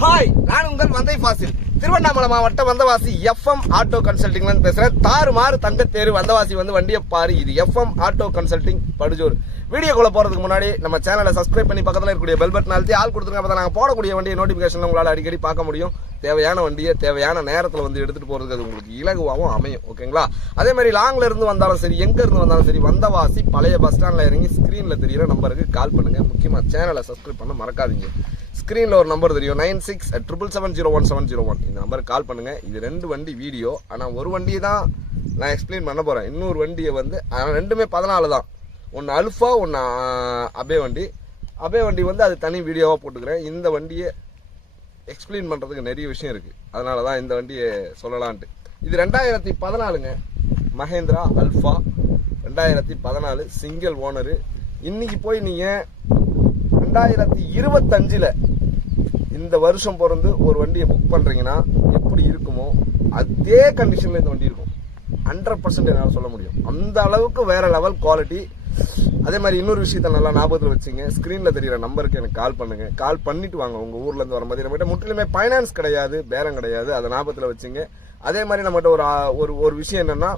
Hi, நான் உங்கள் வந்தை ஃபாசில். திருவண்ணாமலை மாவட்டம் வந்தவாசி FM ஆட்டோ கன்சல்டிங்ல பேசுறேன். தாறுமாறு தங்கத்தேரு வந்தவாசி வந்து வண்டியை பாரு. இது FM ஆட்டோ கன்சல்டிங் படுஜோர். வீடியோக்குள்ள போறதுக்கு முன்னாடி நம்ம சேனலை சப்ஸ்கிரைப் பண்ணி பக்கத்தில் இருக்கக்கூடிய பெல் பட்டன் அழுத்தி ஆள் கொடுத்துருங்க. அப்போ நாங்கள் போடக்கூடிய வண்டியை நோட்டிபிகேஷன் உங்களால் அடிக்கடி பார்க்க முடியும். தேவையான வண்டியை தேவையான நேரத்தில் வந்து எடுத்துட்டு போறதுக்கு அது உங்களுக்கு இலகுவாகவும் அமையும். ஓகேங்களா? அதே மாதிரி லாங்ல இருந்து வந்தாலும் சரி, எங்க இருந்து வந்தாலும் சரி, வந்தவாசி பழைய பஸ் ஸ்டாண்ட்ல இறங்கி ஸ்கிரீன்ல தெரியுற நம்பருக்கு கால் பண்ணுங்க. முக்கியமா சேனலை சப்ஸ்கிரைப் பண்ண மறக்காதீங்க. ஸ்கிரீன்ல ஒரு நம்பர் தெரியும், 9677701701. இந்த நம்பருக்கு கால் பண்ணுங்க. இது 2 வண்டி வீடியோ. ஆனால் ஒரு வண்டியை தான் நான் எக்ஸ்பிளைன் பண்ண போறேன். இன்னொரு வண்டியை வந்து ரெண்டுமே 14 தான். ஒன்று அல்ஃபா, ஒன்று அபே வண்டி. அபே வண்டி வந்து அது தனி வீடியோவாக போட்டுக்கிறேன். இந்த வண்டியை எக்ஸ்பிளைன் பண்ணுறதுக்கு நிறைய விஷயம் இருக்குது. அதனால தான் இந்த வண்டியை சொல்லலான்ட்டு. இது 2014ங்க. Mahindra Alpha 2014 single owner. இன்னைக்கு போய் நீங்கள் 2025 இந்த வருஷம் பிறந்து ஒரு வண்டியை புக் பண்ணுறீங்கன்னா எப்படி இருக்குமோ அதே கண்டிஷனில் இந்த வண்டி இருக்கும். 100% என்னால் சொல்ல முடியும். அந்த அளவுக்கு வேற லெவல் குவாலிட்டி. அதே மாதிரி இன்னொரு விஷயத்த நல்லா ஞாபகத்தில் வச்சுங்க. ஸ்க்ரீனில் தெரிகிற நம்பருக்கு எனக்கு கால் பண்ணுங்க. கால் பண்ணிட்டு வாங்க. உங்கள் ஊர்லேருந்து வரும்போது நம்மகிட்ட முற்றிலுமே ஃபைனான்ஸ் கிடையாது, பேரம் கிடையாது. அதை ஞாபகத்தில் வச்சுங்க. அதே மாதிரி நம்மகிட்ட ஒரு விஷயம் என்னன்னா,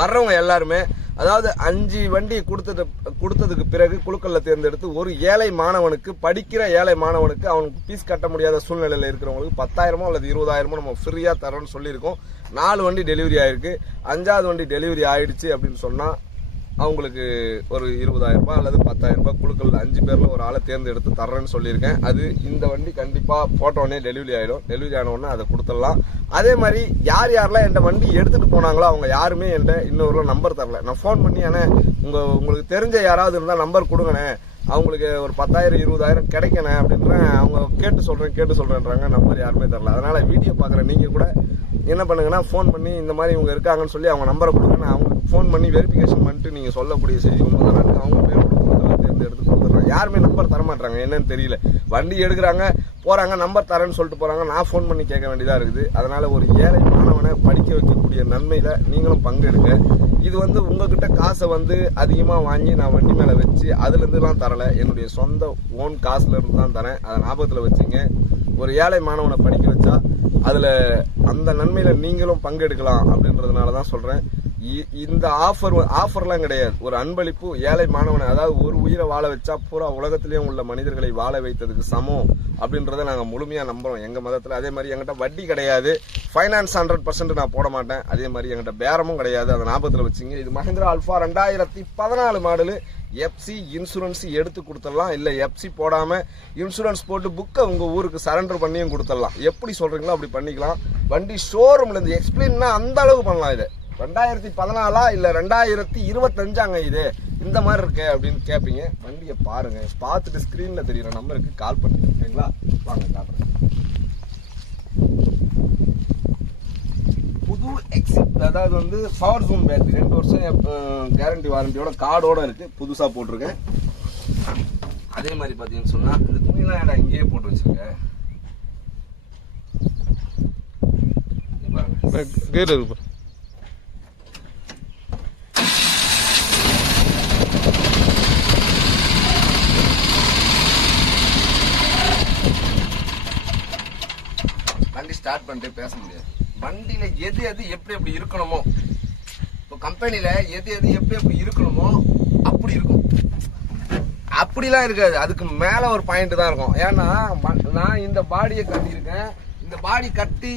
வர்றவங்க எல்லாருமே, அதாவது 5 வண்டி கொடுத்ததுக்கு பிறகு குழுக்கள்ல தேர்ந்தெடுத்து ஒரு ஏழை மாணவனுக்கு, படிக்கிற ஏழை மாணவனுக்கு, அவனுக்கு ஃபீஸ் கட்ட முடியாத சூழ்நிலையில இருக்கிறவங்களுக்கு 10,000 அல்லது 20,000 நம்ம ஃப்ரீயா தரோம்னு சொல்லியிருக்கோம். 4 வண்டி டெலிவரி ஆயிருக்கு. 5வது வண்டி டெலிவரி ஆயிடுச்சு அப்படின்னு சொன்னா அவங்களுக்கு ஒரு 20,000 அல்லது 10,000 குழுக்கள் 5 பேர்ல ஒரு ஆளை தேர்ந்தெடுத்து தர்றேன்னு சொல்லியிருக்கேன். அது இந்த வண்டி கண்டிப்பா போட்டோடனே டெலிவரி ஆயிடும். டெலிவரி ஆன உடனே அதை கொடுத்துடலாம். அதே மாதிரி யாரெல்லாம் என் வண்டி எடுத்துட்டு போனாங்களோ அவங்க யாருமே என்கிட்ட இன்னொரு நம்பர் தரல. நான் ஃபோன் பண்ணி, உங்களுக்கு தெரிஞ்ச யாராவது இருந்தால் நம்பர் கொடுங்கண்ணே, அவங்களுக்கு ஒரு 10,000 20,000 கிடைக்கணும் அப்படின்றேன். அவங்க கேட்டு சொல்றேன்றாங்க. நம்பர் யாருமே தரல. அதனால வீடியோ பார்க்குற நீங்க கூட என்ன பண்ணுங்கன்னா, ஃபோன் பண்ணி இந்த மாதிரி இவங்க இருக்காங்கன்னு சொல்லி அவங்க நம்பரை கொடுங்க. நான் அவங்களுக்கு ஃபோன் பண்ணி வெரிஃபிகேஷன் பண்ணிட்டு நீங்க சொல்லக்கூடிய செய்தி உண்மைதானு அவங்க பேர் கொடுத்து தேர்ந்தெடுத்து கொடுத்துட்றாங்க. யாருமே நம்பர் தரமாட்டாங்க. என்னன்னு தெரியல. வண்டி எடுக்கிறாங்க, போறாங்க, நம்பர் தரேன்னு சொல்லிட்டு போறாங்க. நான் ஃபோன் பண்ணி கேட்க வேண்டியதா இருக்குது. அதனால ஒரு ஏழை மாணவனை படிக்க வைக்கக்கூடிய நன்மையில நீங்களும் பங்கெடுங்க. இது வந்து உங்ககிட்ட காசை வந்து அதிகமா வாங்கி நான் வண்டி மேல வச்சு அதுல இருந்துலாம் தரல. என்னுடைய சொந்த ஓன் காசுல இருந்து தான் தரேன். அதை ஞாபகத்துல வச்சுங்க. ஒரு ஏழை மாணவனை படிக்க வச்சா அதுல அந்த நன்மையில நீங்களும் பங்கெடுக்கலாம் அப்படின்றதுனாலதான் சொல்றேன். இந்த ஆஃபர்லாம் கிடையாது. ஒரு அன்பளிப்பு. ஏழை மாணவனை, அதாவது ஒரு உயிரை வாழ வச்சா பூரா உலகத்திலேயும் உள்ள மனிதர்களை வாழ வைத்ததுக்கு சமம் அப்படின்றத நாங்க முழுமையா நம்புறோம் எங்க மதத்துல. அதே மாதிரி எங்கிட்ட வட்டி கிடையாது. ஃபைனான்ஸ் 100% நான் போட மாட்டேன். அதே மாதிரி எங்கிட்ட பேரமும் கிடையாது. அதை ஞாபகத்துல வச்சுங்க. இது Mahindra Alpha 2014 model. FC insurance எடுத்து கொடுத்துடலாம். இல்லை எஃப்சி போடாம இன்சூரன்ஸ் போட்டு புக்கை உங்க ஊருக்கு சரண்டர் பண்ணியும் கொடுத்துடலாம். எப்படி சொல்றீங்களோ அப்படி பண்ணிக்கலாம். வண்டி ஷோரூம்ல இருந்து எக்ஸ்பிளைன்னா அந்த அளவுக்கு பண்ணலாம். இது 2014 இல்ல 2025 இது இந்த மாதிரி இருக்கு அப்படின்னு கேட்பீங்க. வண்டியை பாருங்க, பார்த்துட்டு ஸ்கிரீன்ல தெரியுற நம்பருக்கு கால் பண்ணுங்க. ஓகேங்களா? வாங்க காட்டுறேன். புது எக்ஸிட், அதாவது வந்து பவர் ஜூம் பேட்டரி, 2 வருஷம் கேரண்டி வாரண்டியோட கார்டோட இருக்கு. புதுசா போட்டிருக்கேன். அதே மாதிரி பாத்தீங்கன்னு சொன்னா இந்த துணிலாம் ஏடா இங்கேயே போட்டு வச்சிருக்கேன். வண்டி ஸ்டார்ட் பண்ணிட்டு பேச முடியாது. வண்டியில எது எப்படி இருக்கணுமோ, இப்போ கம்பெனில எது எப்படி இருக்கணுமோ அப்படி இருக்கும். அப்படிலாம் இருக்காது. அதுக்கு மேல ஒரு பாயிண்ட் தான் இருக்கும். ஏன்னா நான் இந்த பாடியை கட்டியிருக்கேன். இந்த பாடி கட்டி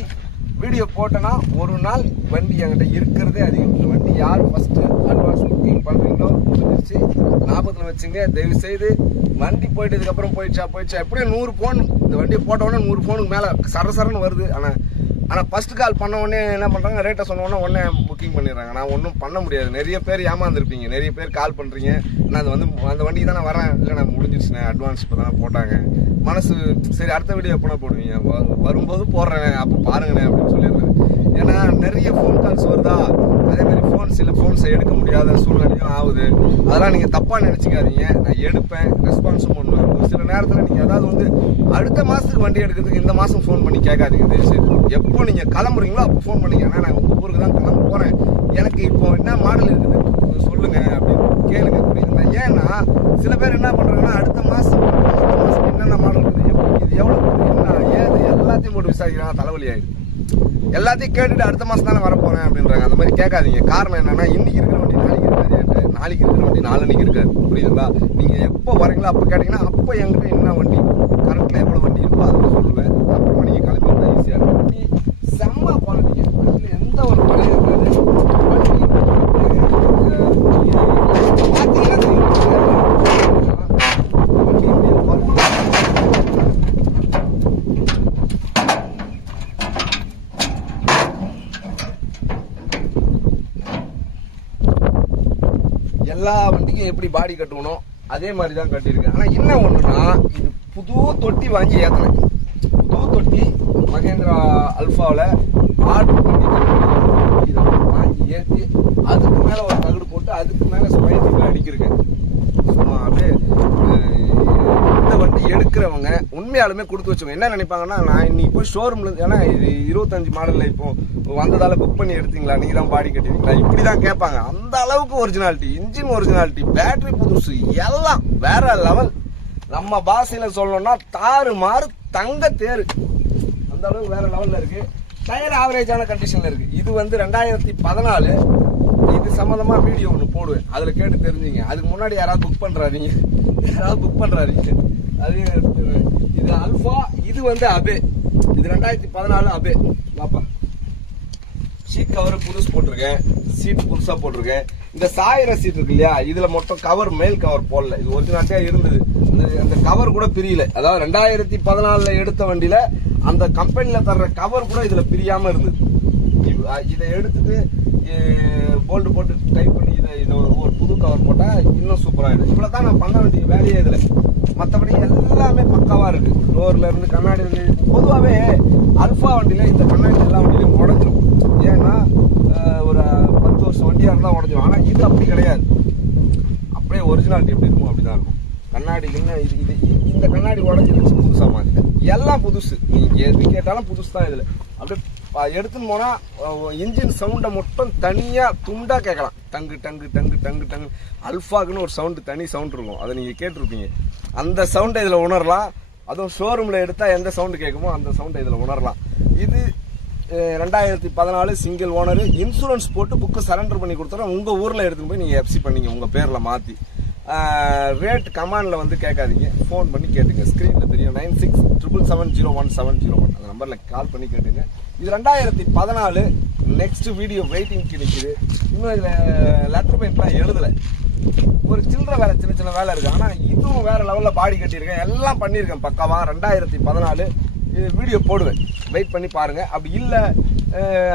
வீடியோ போட்டேன்னா ஒரு நாள் வண்டி என்கிட்ட இருக்கிறதே அதிகம். இந்த வண்டி யார் ஃபர்ஸ்ட் அட்வான்ஸ் புக்கிங் பண்றீங்களோ வந்துருச்சு. ஞாபகத்தில் வச்சுங்க. தயவு செய்து வண்டி போயிட்டதுக்கு அப்புறம் போயிடுச்சா எப்படியும் 100 போன் இந்த வண்டியை போட்ட உடனே 100 போனுக்கு மேல சரசரன்னு வருது. ஆனால் ஃபர்ஸ்ட் கால் பண்ண உடனே என்ன பண்ணுறாங்க, ரேட்டை சொன்ன உடனே புக்கிங் பண்ணிடுறாங்க. நான் ஒன்றும் பண்ண முடியாது. நிறைய பேர் ஏமாந்துருப்பீங்க. நிறைய பேர் கால் பண்ணுறீங்க. நான் அது வந்து அந்த வண்டிக்கு தான் நான் வரேன். இல்லை நான் முடிஞ்சிருச்சுண்ணே, அட்வான்ஸ் இப்போ தான் போட்டாங்க. மனசு சரி, அடுத்த வீடியோ எப்போனா போடுவீங்க, வரும்போது போடுறேன் அப்போ பாருங்கண்ணே அப்படின்னு சொல்லிடுறது. ஏன்னா நிறைய ஃபோன் கால்ஸ் வருதா. அதே மாதிரி சில ஃபோன்ஸை எடுக்க முடியாத சூழ்நிலையும் ஆகுது. அதெல்லாம் நீங்கள் தப்பாக நினச்சிக்காதீங்க. நான் எடுப்பேன், ரெஸ்பான்ஸும் பண்ணுவேன். ஒரு சில நேரத்தில் நீங்கள் அதாவது வந்து அடுத்த மாதத்துக்கு வண்டி எடுக்கிறதுக்கு இந்த மாதம் ஃபோன் பண்ணி கேட்காதீங்க. தயவுசெய்து எப்போ நீங்கள் கிளம்புறீங்களோ அப்போ ஃபோன் பண்ணிங்க. ஏன்னா நான் உங்கள் ஊருக்கு தான் கிளம்ப போகிறேன், எனக்கு இப்போ என்ன மாடல் இருக்குது சொல்லுங்க அப்படின்னு கேளுங்க. புரியுதுங்களா? ஏன்னா சில பேர் என்ன பண்ணுறாங்கன்னா அடுத்த மாதம் என்னென்ன மாடல் இருக்குது போட்டு விசாரிக்கிறாங்க, தலைவலி ஆயிடுது. எல்லாத்தையும் கேட்டுட்டு அடுத்த மாசம் தானே வரப்போறேன் அப்படின்றாங்க. அந்த மாதிரி கேட்காதீங்க. காரணம் என்னன்னா, இன்னைக்கு இருக்கிற வண்டி நாளைக்கு இருக்காது, நாளைக்கு இருக்கிற வண்டி நாளைக்கு இருக்காது. புரியுதுங்களா? நீங்க எப்போ வரீங்களோ அப்போ கேட்டீங்கன்னா, அப்போ என்கிட்ட என்ன வண்டி கரண்ட்ல எவ்வளவு வண்டி இருக்கோ அதை சொல்லுவேன். அப்புறமா நீங்க கிளம்பி ஈஸியா இருக்கும். வண்டி செம்ம குவாலிட்டிங்க, வண்டியில எந்த ஒரு குறையும் இருக்காது. வண்டி பார்த்தீங்கன்னா தெரியும். எல்லா வண்டிக்கும் எப்படி பாடி கட்டணும் அதே மாதிரி தான் கட்டியிருக்கேன். ஆனால் என்ன ஒண்ணுன்னா, இது புது தொட்டி வாங்கி ஏற்றினேன். புது தொட்டி மகேந்திரா அல்ஃபாவில் ஆர்டர் பண்ணி இதை வாங்கி ஏற்றி அதுக்கு மேலே ஒரு தகடு போட்டு அதுக்கு மேலே ஸ்பைனில் அடிக்கிருக்கேன். அப்படியே இந்த வண்டி எடுக்கிறவங்க உண்மையாலுமே கொடுத்து வச்சவங்க என்ன நினைப்பாங்கன்னா, நான் இன்னைக்கு போய் ஷோரூம்ல, ஏன்னா இது 25 மாடலில் இப்போ வந்ததால புக் பண்ணி எடுத்தீங்களா, நீங்க தான் பாடி கட்டிருக்கீங்களா, இப்படி தான் கேட்பாங்க. அந்த அளவுக்கு ஒரிஜினாலிட்டி, இன்ஜின் ஒரிஜினாலிட்டி, பேட்டரி புதுசு, எல்லாம் வேற லெவல். நம்ம பாஷையில சொல்லணும்னா தாறு மாறு தங்க தேரு, அந்த அளவுக்கு வேற லெவல்ல இருக்கு. டயர் ஆவரேஜான கண்டிஷன்ல இருக்கு. இது வந்து 2014. இது சம்பந்தமா வீடியோ ஒன்று போடுவேன், அதுல கேட்டு தெரிஞ்சுங்க. அதுக்கு முன்னாடி யாராவது புக் பண்றாதீங்க, அது இது அல்ஃபா, இது வந்து அபே. இது 2014 அபே. பாப்பா சீட் கவர் புதுசு போட்டிருக்கேன், சீட் புதுசா போட்டிருக்கேன். இந்த சாயிர சீட் இருக்கு இல்லையா, இதுல மொத்தம் கவர் மேல் கவர் போடல. இது ஒரிஜினாலிட்டியா இருந்தது, அந்த கவர் கூட பிரியல. அதாவது 2014 எடுத்த வண்டியில அந்த கம்பெனில தர்ற கவர் கூட இதுல பிரியாம இருந்தது. இதை எடுத்துட்டு போல்டு போட்டு டைப் பண்ணி இதை ஒரு புது கவர் போட்டா இன்னும் சூப்பரா இருக்கு. இவ்வளவுதான் நான் பண்ண வேண்டிய வேலையே இதுல. மற்றபடி எல்லாமே பக்காவா இருக்கு. டோர்ல இருந்து கண்ணாடி இருந்து. பொதுவாகவே அல்ஃபா வண்டியில இந்த கண்ணாடி எல்லா வண்டியிலும் உடஞ்சிரும். ஏன்னா ஒரு 10 வருஷம் வண்டியா இருந்தா உடஞ்சிரும். ஆனா இது அப்படி கிடையாது. அப்படியே ஒரிஜினாலிட்டி எப்படி இருக்கும் அப்படிதான் இருக்கும். கண்ணாடி இந்த கண்ணாடி உடஞ்சிருச்சு, புதுசா மாதிரி எல்லாம் புதுசு. நீங்க எது கேட்டாலும் புதுசு தான். இதுல அப்படியே எடுத்துன்னு போனா இன்ஜின் சவுண்டை மட்டும் தனியா துண்டா கேட்கலாம். டங்கு டங்கு டங்கு டங்கு டங்கு. அல்ஃபாக்குன்னு ஒரு சவுண்டு, தனி சவுண்ட் இருக்கும், அதை நீங்க கேட்டிருப்பீங்க. அந்த சவுண்டை இதுல உணரலாம். அதுவும் ஷோரூம்ல எடுத்தா எந்த சவுண்டு கேட்குமோ அந்த சவுண்டை இதுல உணரலாம். இது 2014 சிங்கிள் ஓனர். இன்சூரன்ஸ் போட்டு புக்கு சரண்டர் பண்ணி கொடுத்தா உங்க ஊர்ல எடுத்துன்னு போய் நீங்க எஃப்சி பண்ணீங்க உங்க பேர்ல மாத்தி. ரேட் கமாண்ட்ல வந்து கேட்காதீங்க, ஃபோன் பண்ணி கேட்டுங்க. ஸ்கிரீன்ல தெரியும் 9677701701 அந்த நம்பர்ல கால் பண்ணி கேட்டுங்க. இது 2014. நெக்ஸ்ட் வீடியோ வெயிட்டிங்க்கு நிற்குது. இன்னும் இதுல லெட்டர் பெயிண்ட்லாம் எழுதல. ஒரு சில்லற வேலை, சின்ன சின்ன வேலை இருக்கு. ஆனா இதுவும் வேற லெவல்ல பாடி கட்டியிருக்கேன், எல்லாம் பண்ணியிருக்கேன் பக்காவா. 2014 வீடியோ போடுவேன், வெயிட் பண்ணி பாருங்க. அப்படி இல்லை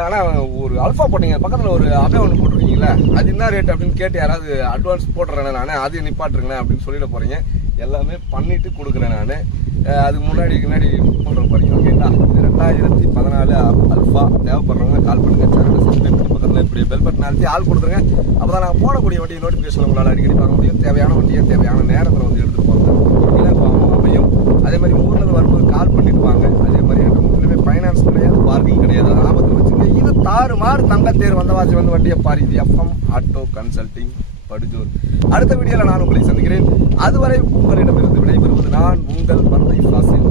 ஆனா ஒரு அல்ஃபா போட்டீங்க, பக்கத்துல ஒரு அபே ஒன்று போட்டிருக்கீங்களா, அது என்ன ரேட் அப்படின்னு கேட்டு யாராவது அட்வான்ஸ் போட்டுறேன் நானே, அது நிப்பாட்டுருங்கண்ணே அப்படின்னு சொல்லிட போறீங்க. எல்லாமே பண்ணிட்டு கொடுக்குறேன் நான். அதுக்கு முன்னாடி போடுற போறீங்க. ஓகேங்களா? இது 2014 அல்ஃபா. தேவைப்படுறவங்க கால் பண்ணுங்க. சேனலை சப்ஸ்கிரைப் பண்ணி பக்கத்தில் இப்படி பெல் பட்டன் அழுத்தி ஆள் கொடுத்துருங்க. அப்பதான் நாங்கள் போடக்கூடிய வண்டியை நோட்டிஃபிகேஷன் உங்களால் அடிக்கடி பார்க்க முடியும். தேவையான வண்டியை தேவையான நேரத்தில் வந்து எடுத்துட்டு போகிறது அமையும். அதே மாதிரி ஊர்ல இருந்து வரும்போது கால் பண்ணிட்டு வாங்க. அதே மாதிரி எனக்கு முற்றிலுமே ஃபைனான்ஸ் கிடையாது, பார்க்கிங் கிடையாது, அதை ஆபத்தில் வச்சுங்க. இது தாறு மாறு தங்கத்தேர் வந்தவாசி வந்து வண்டியை பாரு. இது எஃப்எம் ஆட்டோ கன்சல்டிங் படுஜோர். அடுத்த வீடியோல நான் உங்களை சந்திக்கிறேன். அதுவரை உங்களிடமிருந்து விடைபெறுவது நான் உங்கள் பந்தை ஃபாசில்.